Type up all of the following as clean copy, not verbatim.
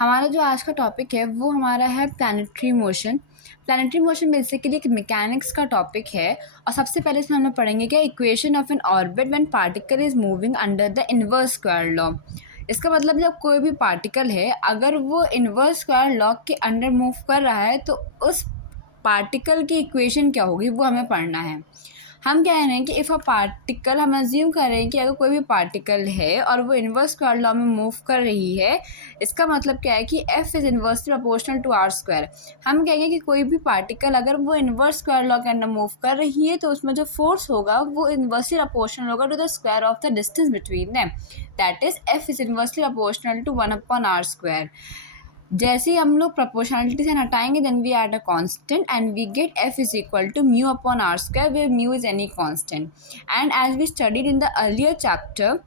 हमारा जो आज का टॉपिक है वो हमारा है planetary motion. Planetary motion basically एक मैकेनिक्स का टॉपिक है और सबसे पहले इसमें हम लोग पढ़ेंगे क्या equation of an orbit when particle is moving under the inverse square law. इसका मतलब जब कोई भी पार्टिकल है अगर वो इनवर्स स्क्वायर लॉ के अंडर मूव कर रहा है तो उस पार्टिकल की इक्वेशन क्या होगी वो हमें पढ़ना है। हम कह रहे हैं कि इफ़ अ पार्टिकल, हम अज्यूम कर रहे हैं कि अगर कोई भी पार्टिकल है और वो इन्वर्स स्क्वायर लॉ में मूव कर रही है, इसका मतलब क्या है कि F is inversely proportional to r square. हम कहेंगे कि कोई भी पार्टिकल अगर वो इन्वर्स स्क्वायर लॉ के अंडर मूव कर रही है तो उसमें जो फोर्स होगा वो इन्वर्सली प्रोपोर्शनल होगा to the square of the distance between them, that is F is inversely proportional to 1/r²। जैसे ही हम लोग प्रोपोर्शनलिटी से हटाएंगे then we add a constant and we get F is equal to mu upon are square where mu is any constant. And as we studied in the earlier chapter,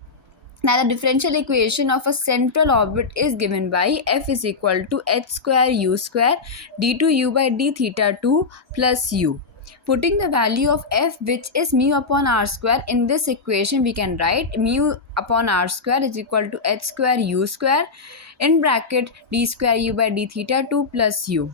now the differential equation of a central orbit is given by f is equal to h square u square d2u by d theta 2 plus u. Putting the value of f, which is mu upon r square, in this equation we can write mu upon r square is equal to h square u square in bracket d square u by d theta 2 plus u.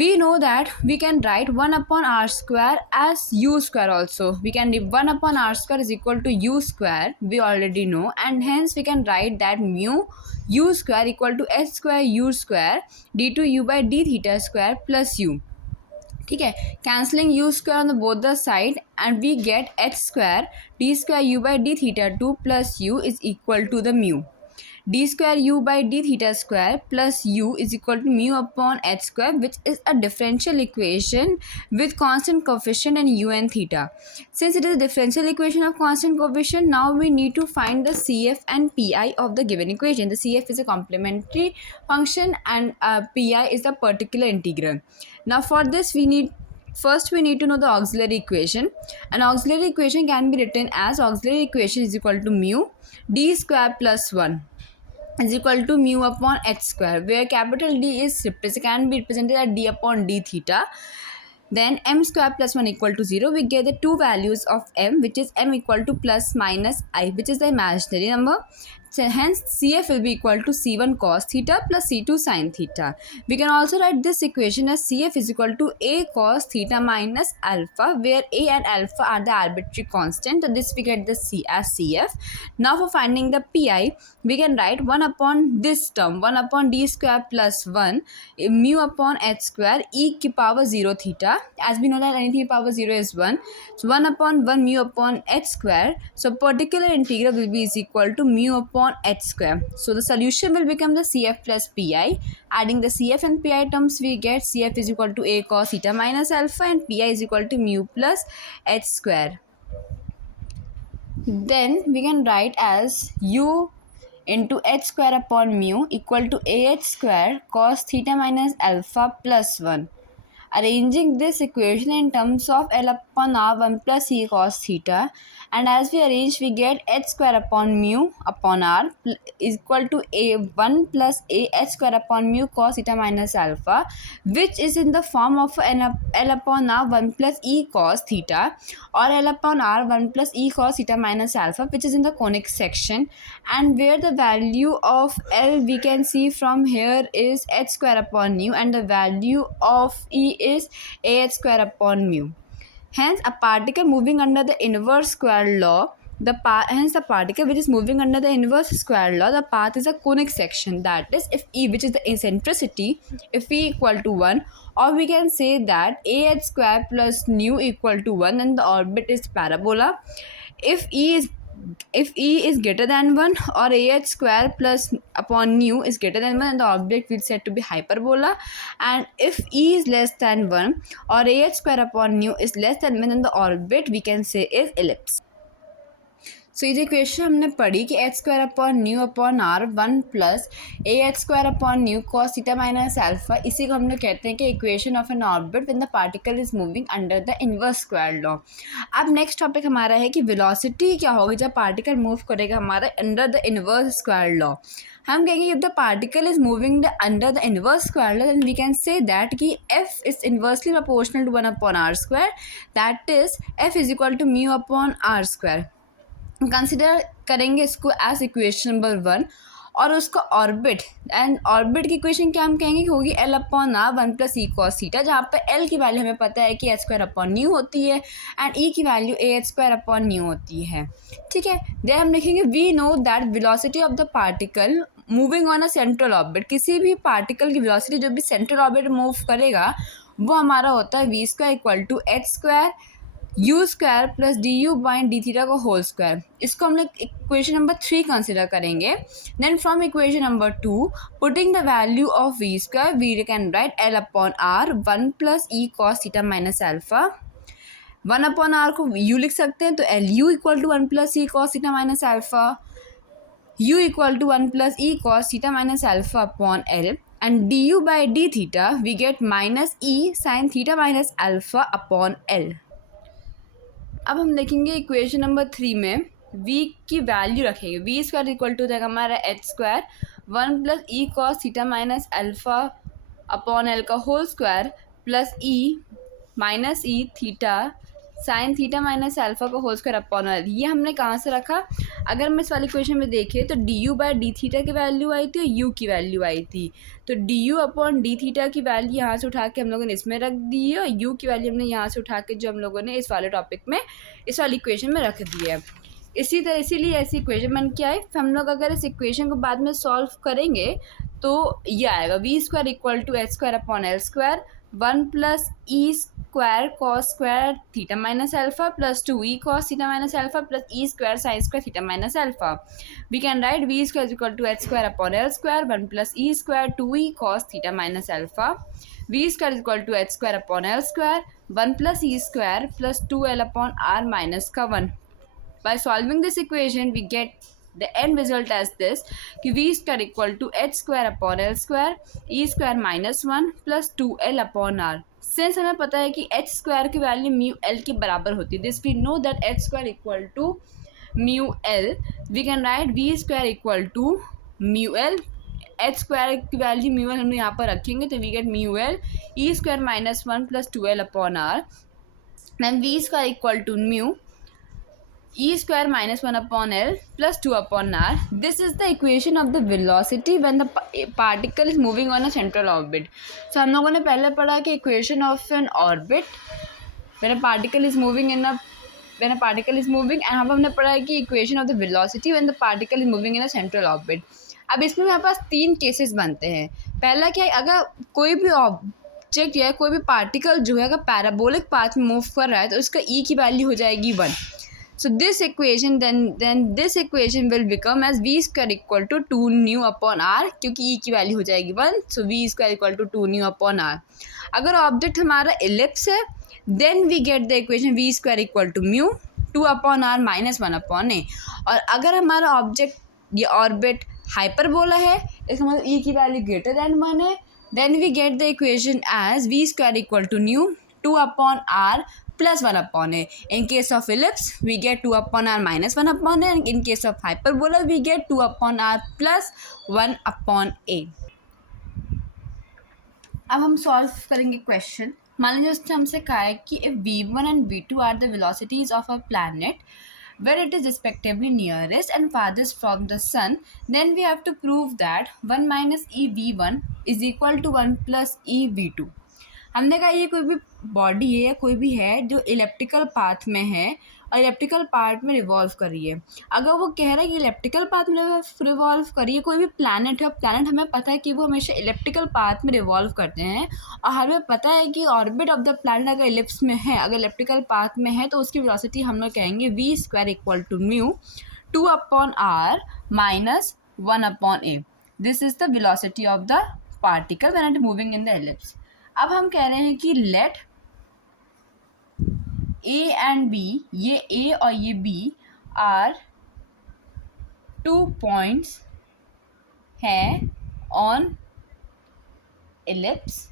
We know that we can write 1 upon r square as u square also. We can leave 1 upon r square is equal to u square, we already know, and hence we can write that mu u square equal to h square u square d2u by d theta square plus u. ठीक है, cancelling u square on the both the side and we get h square d square u by d theta 2 plus u is equal to the mu. D square u by d theta square plus u is equal to mu upon h square, which is a differential equation with constant coefficient and u and theta. Since it is a differential equation of constant coefficient, now we need to find the CF and PI of the given equation. The CF is a complementary function and PI is the particular integral. Now for this we need to know the auxiliary equation. An auxiliary equation can be written as auxiliary equation is equal to mu d square plus 1 is equal to mu upon h square, where capital D is can be represented as d upon d theta. Then m square plus 1 equal to 0. We get the two values of m, which is m equal to plus minus I, which is the imaginary number. So hence CF will be equal to C1 cos theta plus C2 sin theta. We can also write this equation as CF is equal to A cos theta minus alpha, where A and alpha are the arbitrary constant. So this we get the C as CF. Now for finding the PI, we can write 1 upon this term, 1 upon d square plus 1 mu upon h square e की power 0 theta. As we know that anything power 0 is 1. So 1 upon 1 mu upon h square. So particular integral will be is equal to mu upon h square. So the solution will become the CF plus PI. Adding the CF and PI terms, we get CF is equal to A cos theta minus alpha and PI is equal to mu plus h square. Then we can write as u into h square upon mu equal to ah square cos theta minus alpha plus 1. Arranging this equation in terms of L upon R 1 plus E cos theta, and as we arrange we get h square upon mu upon R is equal to A 1 plus A h square upon mu cos theta minus alpha, which is in the form of L upon R 1 plus E cos theta or L upon R 1 plus E cos theta minus alpha, which is in the conic section, and where the value of L we can see from here is h square upon mu and the value of E is ah square upon mu. Hence a particle moving under the inverse square law, hence the particle which is moving under the inverse square law, the path is a conic section. That is, if E, which is the eccentricity, if E equal to 1, or we can say that ah square plus nu equal to 1 and the orbit is parabola. If E is greater than 1 or ah square plus upon nu is greater than 1, and the object will said to be hyperbola. And if E is less than 1 or ah square upon nu is less than 1, then the orbit we can say is ellipse. So ये जो equation हमने पढ़ी कि H square upon mu upon are 1 plus A H square upon mu cos theta minus alpha, इसी को हम लोग कहते हैं कि equation of an orbit when the particle is moving under the inverse square law. अब नेक्स्ट टॉपिक हमारा है कि वेलोसिटी क्या होगी जब पार्टिकल मूव करेगा हमारा under the inverse square law. हम कहेंगे if the particle is moving under the inverse square law then we can say that कि F is inversely proportional to 1 upon are square, that is F is equal to mu upon are square. Consider करेंगे इसको as equation number 1. और उसका orbit, and orbit की equation क्या हम कहेंगे कि होगी L upon are 1 plus E cos theta, जहाँ पे L की वैल्यू हमें पता है कि h² अपॉन न्यू होती है एंड E की वैल्यू AH² अपॉन न्यू होती है। ठीक है, देन हम लिखेंगे we know that velocity of the particle moving on a central orbit, किसी भी पार्टिकल की वेलोसिटी जो भी सेंट्रल ऑर्बिट मूव करेगा वो हमारा होता है v² equal to h² u² plus d u by d theta का होल स्क्वायर। इसको हम लोग इक्वेशन नंबर 3 कंसिडर करेंगे। Then from equation number 2 putting the value of v² we can write L upon are 1 plus E cos theta minus alpha. 1 upon r को u लिख सकते हैं तो l u equal to 1 plus E cos theta minus alpha, u equal to 1 plus E cos theta minus alpha upon l, and d u by d theta we get minus e sine theta minus alpha upon l. अब हम देखेंगे equation number 3 में v की value रखेंगे, v² equal to देगा हमारा h² 1 plus ई cos theta minus alpha upon L का whole square plus E minus E theta sine theta minus alpha का होल स्क्वायर अपॉन एल। ये हमने कहाँ से रखा, अगर हम इस वाली क्वेश्चन में देखें तो D u by d theta की वैल्यू आई थी और यू की वैल्यू आई थी, तो D you upon D theta की वैल्यू यहाँ से उठा के हम लोगों ने इसमें रख दी है और यू की वैल्यू हमने यहाँ से उठा के जो हम लोगों ने इस वाले टॉपिक में इस वाली इक्वेशन में रख दी है। इसी तरह इसीलिए ऐसी इक्वेशन बन के आई। हम लोग अगर इस इक्वेशन को बाद में सॉल्व करेंगे तो ये आएगा v² equal to h² upon l² 1 plus e square cos square theta minus alpha plus 2e cos theta minus alpha plus e square sine square theta minus alpha. We can write v² equal to h² upon l² 1 plus e square 2e cos theta minus alpha, v² equal to h² upon l² 1 plus e square plus 2l upon r minus का 1। By solving this equation we get the end result as this कि v² equal to h² upon l² e² minus 1 plus 2l upon r। Since हमें पता है कि h² की value mu l के बराबर होती है, this we know that h² equal to mu l, we can write v² equal to mu l, h² की वैल्यू म्यू l हम यहाँ पर रखेंगे तो we get mu l e² minus 1 plus 2l upon r, then v² equal to mu e² minus 1 upon L plus 2 upon R. This is the equation of the velocity when the particle is moving on a central orbit. So हम लोगों ने पहले पढ़ा कि equation of an orbit when a particle is moving in a and हमने पढ़ा है कि equation of the velocity when the particle is moving in a central orbit. अब इसमें हमारे पास 3 केसेस बनते हैं। पहला क्या है, अगर कोई भी ऑब्जेक्ट या कोई भी पार्टिकल जो है अगर पैराबोलिक पाथ में मूव कर रहा है तो उसका e की वैल्यू हो जाएगी 1। So this equation then this equation will become as v² equal to 2 mu upon r, क्योंकि e की वैल्यू हो जाएगी 1, so v² equal to 2 mu upon r। अगर ऑब्जेक्ट हमारा इलिप्स है then we get the equation v² equal to mu 2 upon r minus 1 upon a। और अगर हमारा ऑब्जेक्ट ये ऑर्बिट हाइपरबोला है, इसका मतलब e की वैल्यू ग्रेटर दैन 1 है, then we get the equation as v² equal to mu 2 upon r plus 1 upon a. In case of ellipse, we get 2 upon r minus 1 upon a. And in case of hyperbola, we get 2 upon r plus 1 upon a. अब हम solve करेंगे question. मान लीजिए उसने हमसे कहा है कि if v1 and v2 are the velocities of a planet where it is respectively nearest and farthest from the sun, then we have to prove that 1 minus e v1 is equal to 1 plus e v2। हमने कहा ये कोई भी body है या कोई भी है जो इलेप्टिकल पाथ में है और इलेप्टिकल पाथ में रिवॉल्व कर रही है। अगर वो कह रहा है कि इलेप्टिकल पाथ में रिवॉल्व कर रही है, कोई भी प्लैनेट है, प्लैनेट हमें पता है कि वो हमेशा इलेप्टिकल पाथ में रिवॉल्व करते हैं और हमें पता है कि ऑर्बिट ऑफ द प्लैनेट अगर इलिप्स में है, अगर इलेप्टिकल पाथ में है तो उसकी वेलोसिटी हम लोग कहेंगे v² equal to mu 2 upon r minus 1 upon a। This is the velocity of the particle when it moving in the ellipse. अब हम कह रहे हैं कि लेट A एंड B, ये A और ये B आर 2 पॉइंट्स हैं ऑन इलिप्स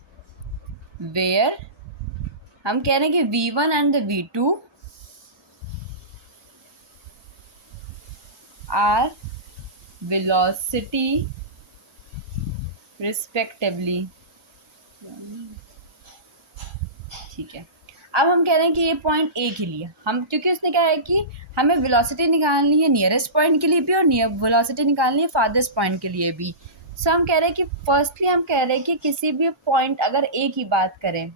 वेयर हम कह रहे हैं कि V1 and the V2 are velocity respectively. ठीक है, अब हम कह रहे हैं कि ये पॉइंट ए के लिए हम, क्योंकि उसने कहा है कि हमें वेलोसिटी निकालनी है नियरेस्ट पॉइंट के लिए भी और वेलोसिटी निकालनी है फारदेस्ट पॉइंट के लिए भी। सो हम कह रहे हैं कि फर्स्टली हम कह रहे हैं कि किसी भी पॉइंट अगर ए की बात करें,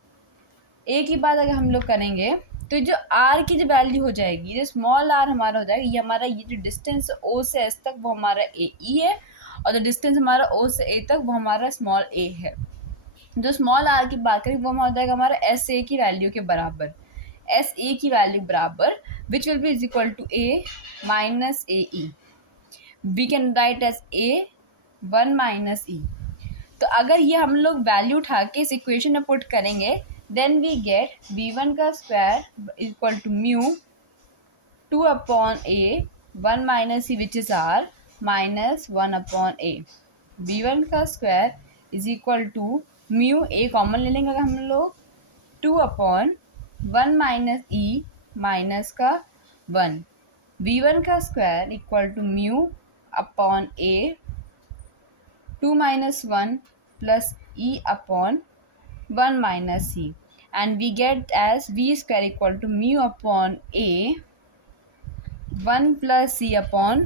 ए की बात अगर हम लोग करेंगे तो जो आर की जो वैल्यू हो जाएगी, जो स्मॉल आर हमारा हो जाएगा, ये हमारा ये जो डिस्टेंस ओ से एस तक वो हमारा ए ई है, और जो डिस्टेंस हमारा ओ से ए तक वो हमारा स्मॉल ए है। जो स्मॉल आर की बात करें वो हो जाएगा हमारा एस ए की वैल्यू के बराबर, एस ए की वैल्यू बराबर, which will be is equal to A minus A E. We can write as A 1 minus E. तो अगर ये हम लोग वैल्यू उठा के इस इक्वेशन में पुट करेंगे, देन वी गेट v1 का square equal to mu 2 upon a 1 minus e which is r minus 1 upon a. v1 का square is equal to mu, a common ले लेंगे अगर हम लोग, 2 अपॉन 1 माइनस ई माइनस का 1। v1 का square equal to mu upon a 2 minus 1 plus E upon 1 minus c, and we get as v square equal to mu upon a 1 plus c upon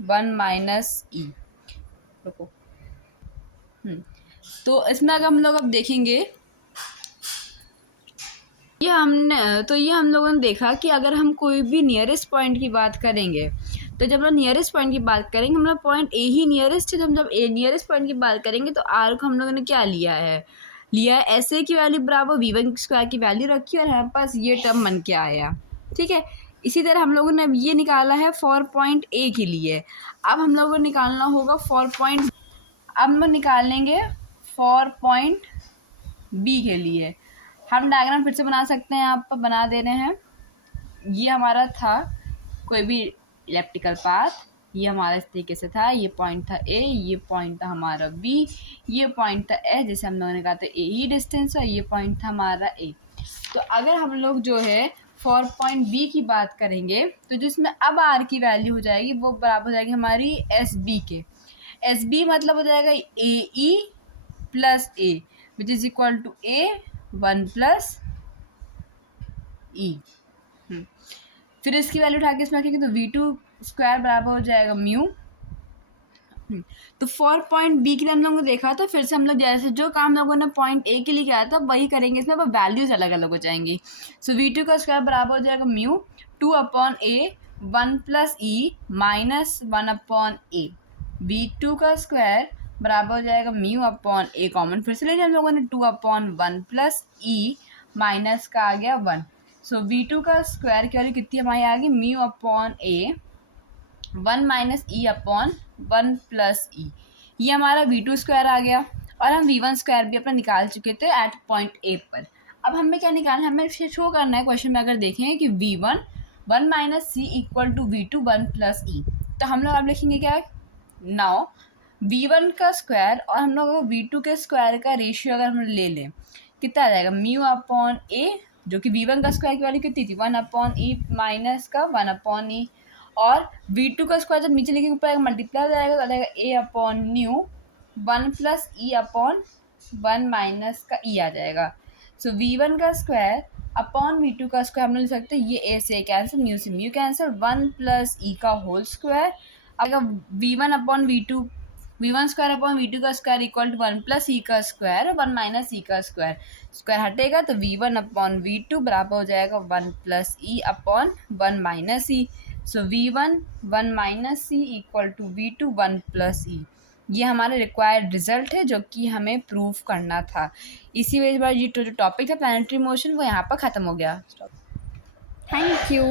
1 minus e। रुको, तो इसमें अगर हम लोग अब देखेंगे, ये हम लोगों ने देखा कि अगर हम कोई भी नियरेस्ट पॉइंट की बात करेंगे, तो जब हम नियरेस्ट पॉइंट की बात करेंगे, हम लोग पॉइंट ए ही नियरेस्ट है, तो हम जब ए नियरेस्ट पॉइंट की बात करेंगे तो आर को हम लोगों ने क्या लिया है एस ए की वैल्यू बराबर v1 स्क्वायर की वैल्यू रखी और हमारे पास ये टर्म बन के आया। ठीक है, इसी तरह हम लोगों ने अब ये निकाला है फॉर पॉइंट ए के लिए। अब हम लोगों को निकालना होगा फॉर पॉइंट, अब हम निकालेंगे फॉर पॉइंट बी के लिए। हम डायग्राम फिर से बना सकते हैं, यहाँ पर बना दे रहे हैं। ये हमारा था कोई भी इलेप्टिकल पाथ, ये हमारा इस तरीके से था, ये पॉइंट था ए, ये पॉइंट था हमारा बी, ये पॉइंट था एस, जैसे हम लोगों ने कहा था ए ही डिस्टेंस है, ये पॉइंट था हमारा ए। तो अगर हम लोग जो है फॉर पॉइंट बी की बात करेंगे, तो जिसमें अब आर की वैल्यू हो जाएगी वो बराबर हो जाएगी हमारी एस बी के। एस बी मतलब हो जाएगा A E plus A which is equal to A 1 plus E. फिर इसकी वैल्यू उठा के इसमें रखेंगे तो v2 स्क्वायर बराबर हो जाएगा म्यू। तो फॉर पॉइंट बी के लिए हम लोगों ने देखा था, फिर से हम लोग जैसे जो काम लोगों ने पॉइंट ए के लिए किया था वही करेंगे, इसमें अब वैल्यूज अलग अलग हो जाएंगी। सो v2 का स्क्वायर बराबर हो जाएगा mu 2 upon a 1 plus E minus 1 upon A. v2 का स्क्वायर बराबर हो जाएगा म्यू अपॉन ए, कॉमन फिर से ले लिया हम लोगों ने, 2 अपॉन 1 प्लस ई माइनस का आ गया 1। सो v2 का स्क्वायर की वैल्यू कितनी हमारी आ गई, mu upon a 1 minus E upon 1 plus E. ये हमारा v2 स्क्वायर आ गया, और हम v1 स्क्वायर भी अपना निकाल चुके थे एट पॉइंट ए पर। अब हमें क्या निकालना है, हमें शो करना है क्वेश्चन में अगर देखें कि v1 1 minus C equal to v2 1 plus E. तो हम लोग अब लिखेंगे क्या, नाउ v1 का स्क्वायर और हम लोग v2 के स्क्वायर का रेशियो अगर हम ले लें कितना आ जाएगा, म्यू अपॉन ए, जो कि v1 का स्क्वायर की वैल्यू कितनी थी 1 अपॉन ई माइनस का 1 अपॉन ई, और v2 का स्क्वायर जब नीचे लिखे ऊपर मल्टीप्लाई हो जाएगा तो आ जाएगा a upon new 1 plus E upon 1 minus का ई आ जाएगा। सो v1 का स्क्वायर अपॉन v2 का स्क्वायर हम लोग लिख सकते हैं, ये a से कैंसिल, म्यू से म्यू कैंसिल, 1 प्लस ई का होल स्क्वायर। अगर v1 upon v2, v1 square upon v2 का स्क्वायर इक्वल टू 1 प्लस ई का स्क्वायर 1 माइनस ई का स्क्वायर, स्क्वायर हटेगा तो v1 अपॉन v2 बराबर हो जाएगा 1 plus E upon 1 minus E. So v1 1 minus C equal to v2 1 plus E. ये हमारा रिक्वायर्ड रिजल्ट है जो कि हमें प्रूव करना था। इसी वजह से ये जो टॉपिक है प्लैनेटरी मोशन वो यहाँ पर ख़त्म हो गया। Thank you.